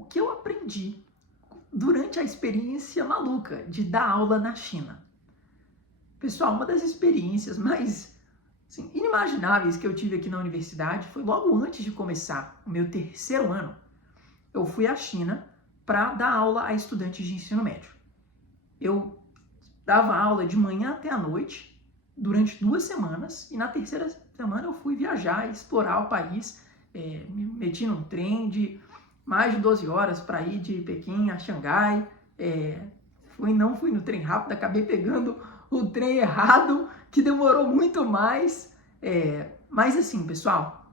o que eu aprendi durante a experiência maluca de dar aula na China. Pessoal, uma das experiências mais inimagináveis que eu tive aqui na universidade foi logo antes de começar o meu terceiro ano. Eu fui à China para dar aula a estudantes de ensino médio. Eu dava aula de manhã até à noite, durante 2 semanas, e na terceira semana eu fui viajar e explorar o país. Me meti num trem de mais de 12 horas para ir de Pequim a Xangai. Não fui no trem rápido, acabei pegando o trem errado, que demorou muito mais. Mas assim, pessoal,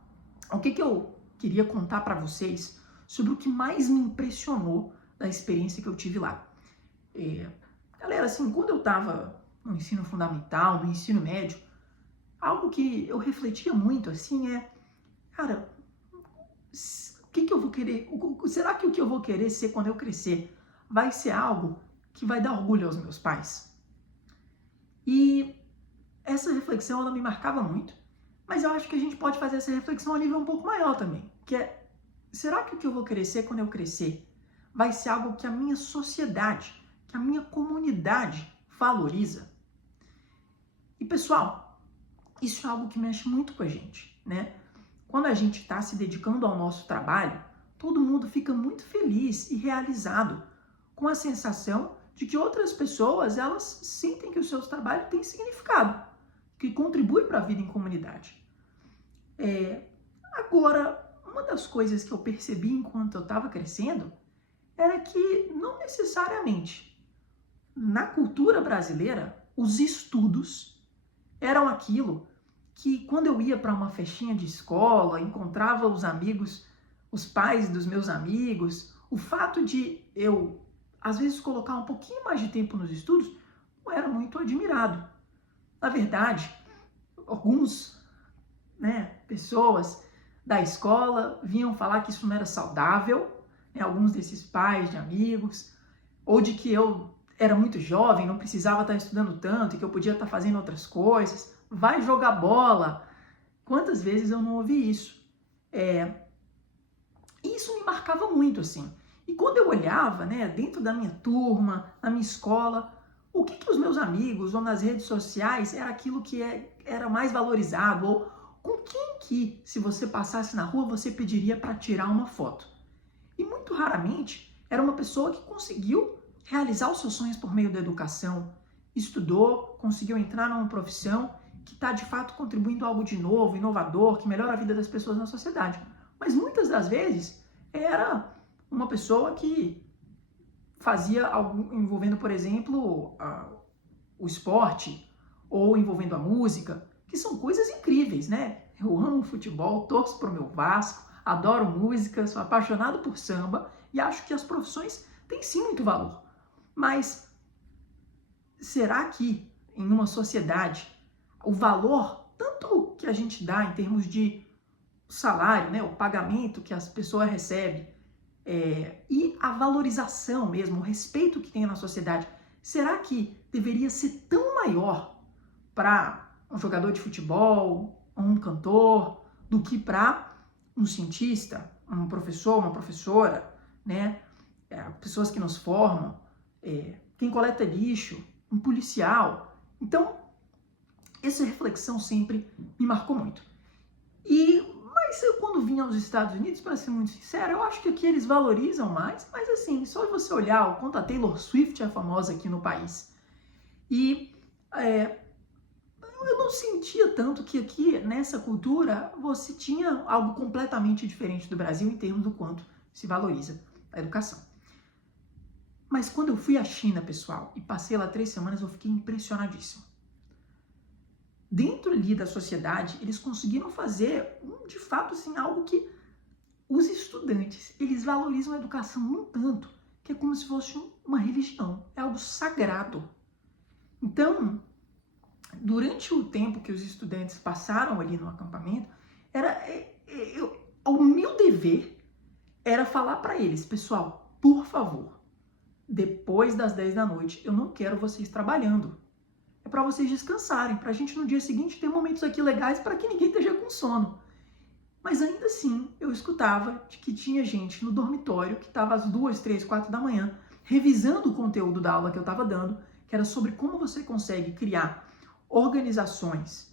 o que eu queria contar para vocês sobre o que mais me impressionou da experiência que eu tive lá. Galera, assim, quando eu estava no ensino fundamental, no ensino médio, algo que eu refletia muito, assim, cara, o que eu vou querer, será que o que eu vou querer ser quando eu crescer vai ser algo que vai dar orgulho aos meus pais? E essa reflexão, ela me marcava muito, mas eu acho que a gente pode fazer essa reflexão a nível um pouco maior também, que será que o que eu vou querer ser quando eu crescer vai ser algo que a minha sociedade, que a minha comunidade valoriza? E pessoal, isso é algo que mexe muito com a gente, né? Quando a gente está se dedicando ao nosso trabalho, todo mundo fica muito feliz e realizado com a sensação de que outras pessoas, elas sentem que o seu trabalho tem significado, que contribui para a vida em comunidade. Agora, uma das coisas que eu percebi enquanto eu estava crescendo era que não necessariamente na cultura brasileira os estudos eram aquilo que, quando eu ia para uma festinha de escola, encontrava os amigos, os pais dos meus amigos, o fato de eu, às vezes, colocar um pouquinho mais de tempo nos estudos, não era muito admirado. Na verdade, algumas pessoas da escola vinham falar que isso não era saudável, alguns desses pais de amigos, ou de que eu era muito jovem, não precisava estar estudando tanto e que eu podia estar fazendo outras coisas. Vai jogar bola. Quantas vezes eu não ouvi isso? E isso me marcava muito, assim. E quando eu olhava, dentro da minha turma, na minha escola, o que os meus amigos ou nas redes sociais era aquilo que era mais valorizado, ou com quem que, se você passasse na rua, você pediria para tirar uma foto. E muito raramente era uma pessoa que conseguiu realizar os seus sonhos por meio da educação, estudou, conseguiu entrar numa profissão que está de fato contribuindo algo de novo, inovador, que melhora a vida das pessoas na sociedade. Mas muitas das vezes era uma pessoa que fazia algo envolvendo, por exemplo, o esporte, ou envolvendo a música, que são coisas incríveis, né? Eu amo futebol, torço para o meu Vasco, adoro música, sou apaixonado por samba e acho que as profissões têm sim muito valor. Mas será que em uma sociedade o valor, tanto que a gente dá em termos de salário, o pagamento que as pessoas recebem, e a valorização mesmo, o respeito que tem na sociedade, será que deveria ser tão maior para um jogador de futebol, um cantor, do que para um cientista, um professor, uma professora, pessoas que nos formam, quem coleta lixo, um policial? Então, essa reflexão sempre me marcou muito. Mas eu, quando vim aos Estados Unidos, para ser muito sincero, eu acho que aqui eles valorizam mais, mas assim, só você olhar o quanto a Taylor Swift é famosa aqui no país. E eu não sentia tanto que aqui, nessa cultura, você tinha algo completamente diferente do Brasil em termos do quanto se valoriza a educação. Mas quando eu fui à China, pessoal, e passei lá 3 semanas, eu fiquei impressionadíssimo. Dentro ali da sociedade, eles conseguiram fazer, de fato, assim, algo que os estudantes, eles valorizam a educação num tanto, que é como se fosse uma religião, é algo sagrado. Então, durante o tempo que os estudantes passaram ali no acampamento, o meu dever era falar para eles, pessoal, por favor, depois das 10 da noite, eu não quero vocês trabalhando. É para vocês descansarem, para a gente no dia seguinte ter momentos aqui legais para que ninguém esteja com sono. Mas ainda assim, eu escutava de que tinha gente no dormitório que estava às 2, 3, 4 da manhã revisando o conteúdo da aula que eu estava dando, que era sobre como você consegue criar organizações,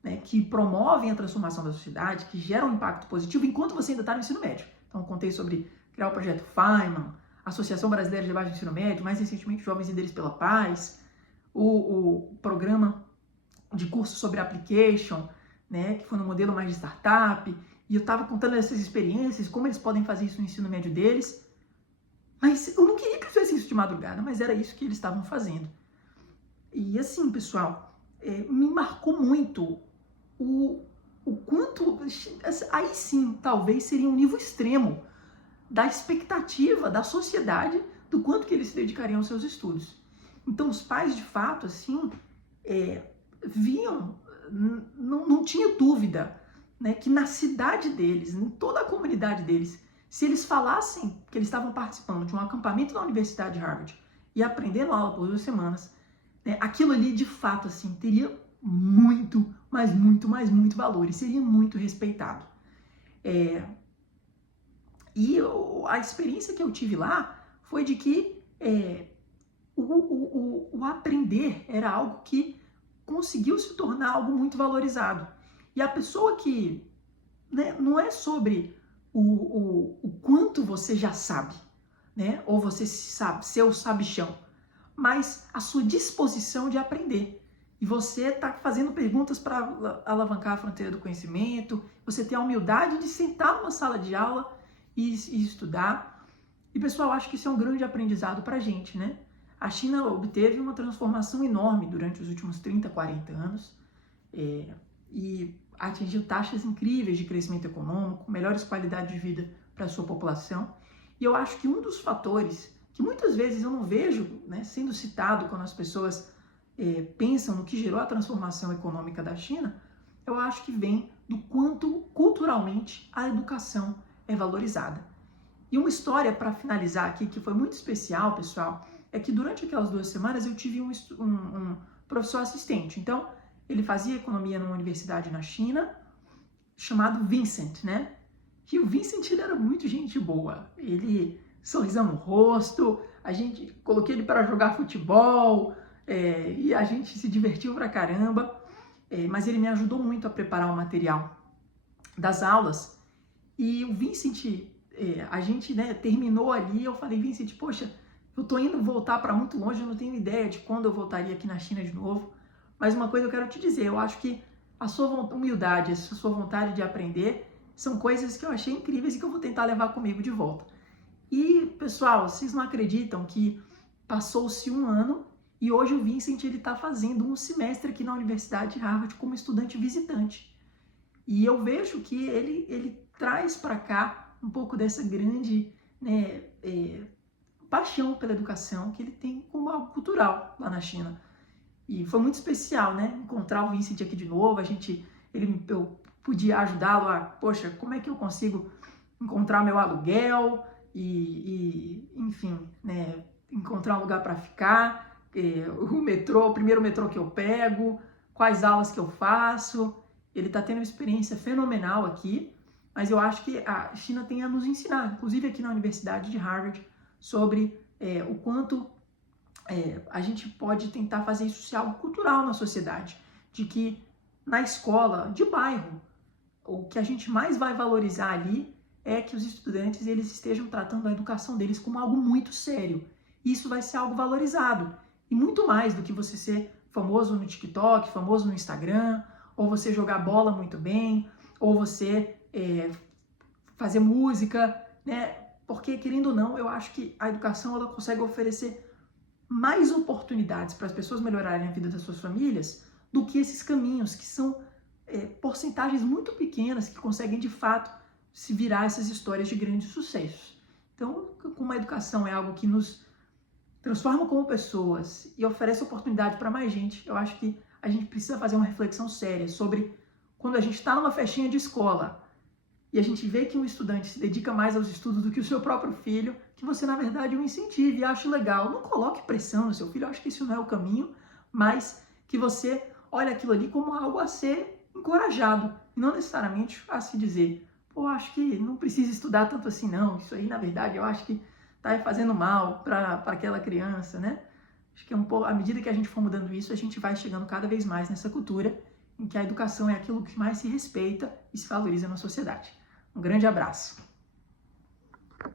né, que promovem a transformação da sociedade, que geram um impacto positivo enquanto você ainda está no ensino médio. Então, eu contei sobre criar o projeto Feynman, Associação Brasileira de Debate do Ensino Médio, mais recentemente Jovens Líderes pela Paz, o programa de curso sobre application, né, que foi no modelo mais de startup, e eu estava contando essas experiências, como eles podem fazer isso no ensino médio deles, mas eu não queria que eles fizessem isso de madrugada, mas era isso que eles estavam fazendo. E assim, pessoal, me marcou muito o quanto, aí sim, talvez seria um nível extremo da expectativa da sociedade do quanto que eles se dedicariam aos seus estudos. Então, os pais, de fato, assim, viam, não tinha dúvida, né, que na cidade deles, em toda a comunidade deles, se eles falassem que eles estavam participando de um acampamento na Universidade de Harvard e aprendendo aula por 2 semanas, né, aquilo ali, de fato, assim, teria muito, mas muito valor e seria muito respeitado. E a experiência que eu tive lá foi de que o aprender era algo que conseguiu se tornar algo muito valorizado. E a pessoa que, né, não é sobre o quanto você já sabe, né, ou você sabe, seu sabichão, mas a sua disposição de aprender. E você está fazendo perguntas para alavancar a fronteira do conhecimento, você tem a humildade de sentar numa sala de aula e estudar. E, pessoal, acho que isso é um grande aprendizado para a gente, né? A China obteve uma transformação enorme durante os últimos 30, 40 anos e atingiu taxas incríveis de crescimento econômico, melhores qualidades de vida para a sua população. E eu acho que um dos fatores que muitas vezes eu não vejo, né, sendo citado quando as pessoas pensam no que gerou a transformação econômica da China, eu acho que vem do quanto culturalmente a educação é valorizada. E uma história para finalizar aqui que foi muito especial, pessoal, é que durante aquelas 2 semanas eu tive um professor assistente. Então, ele fazia economia numa universidade na China, chamado Vincent, né? E o Vincent, ele era muito gente boa. Ele, sorrisão no rosto, coloquei ele para jogar futebol, e a gente se divertiu pra caramba. Mas ele me ajudou muito a preparar o material das aulas. E o Vincent, a gente, né, terminou ali, eu falei, Vincent, poxa, eu tô indo voltar para muito longe, eu não tenho ideia de quando eu voltaria aqui na China de novo. Mas uma coisa eu quero te dizer, eu acho que a sua humildade, a sua vontade de aprender são coisas que eu achei incríveis e que eu vou tentar levar comigo de volta. E, pessoal, vocês não acreditam que passou-se 1 ano e hoje o Vincent está fazendo um semestre aqui na Universidade de Harvard como estudante visitante. E eu vejo que ele traz para cá um pouco dessa grande, né, paixão pela educação que ele tem como algo cultural lá na China. E foi muito especial, né, encontrar o Vincent aqui de novo. Eu podia ajudá-lo a, poxa, como é que eu consigo encontrar meu aluguel enfim, né, encontrar um lugar para ficar, o primeiro metrô que eu pego, quais aulas que eu faço. Ele está tendo uma experiência fenomenal aqui, mas eu acho que a China tem a nos ensinar, inclusive aqui na Universidade de Harvard, sobre o quanto a gente pode tentar fazer isso ser algo cultural na sociedade, de que na escola de bairro, o que a gente mais vai valorizar ali é que os estudantes eles estejam tratando a educação deles como algo muito sério. Isso vai ser algo valorizado, e muito mais do que você ser famoso no TikTok, famoso no Instagram, ou você jogar bola muito bem, ou você fazer música, né? Porque, querendo ou não, eu acho que a educação ela consegue oferecer mais oportunidades para as pessoas melhorarem a vida das suas famílias do que esses caminhos, que são porcentagens muito pequenas que conseguem, de fato, se virar essas histórias de grandes sucessos. Então, como a educação é algo que nos transforma como pessoas e oferece oportunidade para mais gente, eu acho que a gente precisa fazer uma reflexão séria sobre quando a gente está numa festinha de escola e a gente vê que um estudante se dedica mais aos estudos do que o seu próprio filho, que você, na verdade, o incentive e acha legal. Não coloque pressão no seu filho, eu acho que isso não é o caminho, mas que você olhe aquilo ali como algo a ser encorajado. e não necessariamente a se dizer, pô, acho que não precisa estudar tanto assim não, isso aí na verdade eu acho que está fazendo mal para aquela criança, né? Acho que à medida que a gente for mudando isso, a gente vai chegando cada vez mais nessa cultura em que a educação é aquilo que mais se respeita e se valoriza na sociedade. Um grande abraço.